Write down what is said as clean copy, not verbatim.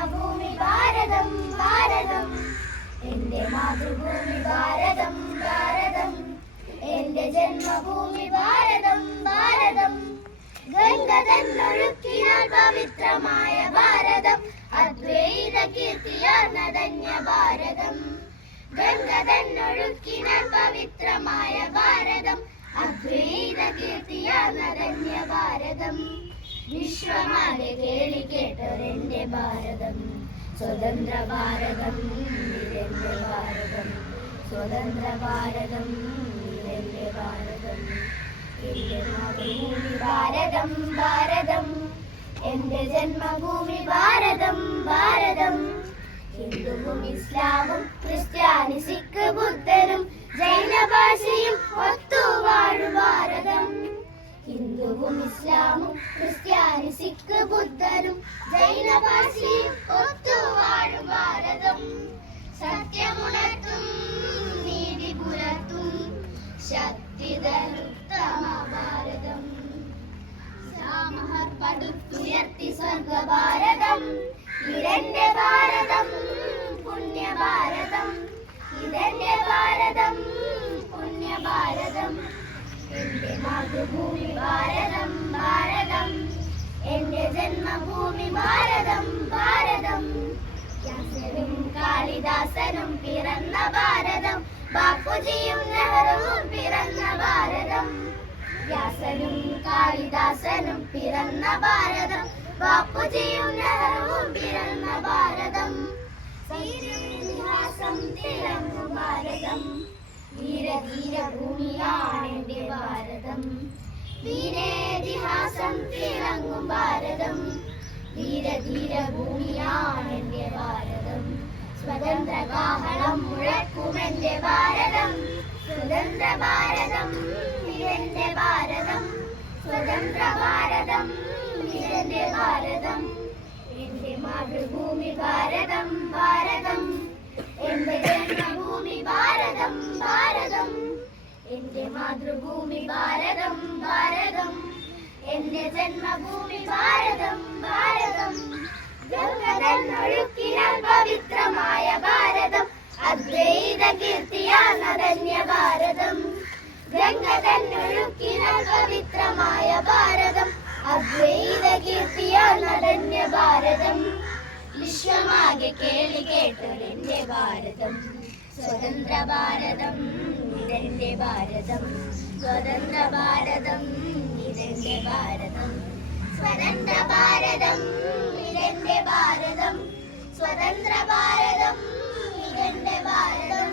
ജന്മഭൂമി ഭാരതം ഭാരതം, എന്റെ മാതൃഭൂമി ഭാരതം ഭാരതം, എന്റെ ജന്മഭൂമി ഭാരതം ഭാരതം. ഗംഗ തന്നൊഴുക്കിനാൽ പവിത്രമായ ഭാരതം, അദ്വൈത കീർത്തിയാർന്ന ധന്യ ഭാരതം. ഗംഗ തന്നൊഴുക്കിനാൽ പവിത്രമായ ഭാരതം, അദ്വൈത കീർത്തിയാർന്ന ധന്യ ഭാരതം. വിശ്വമാകെ കേളി കേട്ടൊരെന്റെ ഭാരതം, സ്വതന്ത്ര ഭാരതം ഇതെന്റെ ഭാരതം, സ്വതന്ത്ര ഭാരതം ഇതെന്റെ ഭാരതം. എന്റെ മാതൃഭൂമി ഭാരതം ഭാരതം, എന്റെ ജന്മഭൂമി ഭാരതം ഭാരതം. ഹിന്ദുവും ഇസ്ലാമും ക്രിസ്ത്യാനി സിഖ് ബുദ്ധനും ജൈന ഭാഷയും ഒത്തുവാഴും ഭാരതം. ഹിന്ദുവും ഇസ്ലാമും ക്രിസ്ത്യാനി സിഖ് ബുദ്ധനും ജൈന ഭാഷയും ഒത്തുവാഴും ഭാരതം. സത്യമുണർത്തും നീതി പുലർത്തും ശക്തിധരുത്തമ ഭാരതം. പടുത്തുയർത്തി സ്വർഗഭാരതം, ഇതെന്റെ ഭാരതം പുണ്യഭാരതം, ഇതെന്റെ ഭാരതം പുണ്യഭാരതം. എന്റെ മാതൃഭൂമി ഭാരതം ഭാരതം, എന്റെ ജന്മഭൂമി ഭാരതം ഭാരതം. വ്യാസനും കാളിദാസനും പിറന്ന ഭാരതം, ബാപ്പുജിയും നെഹ്റുവും പിറന്ന ഭാരതം. വ്യാസനും കാളിദാസനും പിറന്ന ഭാരതം, ബാപ്പുജിയും നെഹ്റുവും പിറന്ന ഭാരതം. ഇതിഹാസം തിളങ്ങും ഭാരതം, വീരധീര ഭൂമിയാണെന്റെ ഭാരതം. വീരേതിഹാസം തിളങ്ങും ഭാരതം, വീരധീര ഭൂമിയാണെന്റെ ഭാരതം. സ്വതന്ത്ര കാഹളം മുഴക്കുമെന്റെ ഭാരതം, സ്വതന്ത്ര ഭാരതം ഇതെന്റെ ഭാരതം, സ്വതന്ത്ര ഭാരതം ഇതെന്റെ ഭാരതം. എന്റെ മാതൃഭൂമി ഭാരതം ഭാരതം, എന്റെ ജന്മഭൂമി ഭാരതം ഭാരതം, എന്റെ മാതൃഭൂമി ഭാരതം ഭാരതം, എന്റെ ജന്മഭൂമി ഭാരതം ഭാരതം. ഗംഗ തന്നൊഴുക്കിനാൽ പവിത്രമായ ഭാരതം, അദ്വൈത കീർത്തിയാർന്ന ധന്യ ഭാരതം. ഗംഗ തന്നൊഴുക്കിനാൽ പവിത്രമായ ഭാരതം, അദ്വൈത കീർത്തിയാർന്ന ധന്യ ഭാരതം. വിശ്വമാകെ കേളി കേട്ടൊരെന്റെ ഭാരതം, സ്വതന്ത്ര ഭാരതം ഇതെന്റെ ഭാരതം, സ്വതന്ത്ര ഭാരതം ഇതെന്റെ ഭാരതം, സ്വതന്ത്ര ഭാരതം ഇതെന്റെ ഭാരതം, സ്വതന്ത്ര ഭാരതം ഇതെന്റെ ഭാരതം.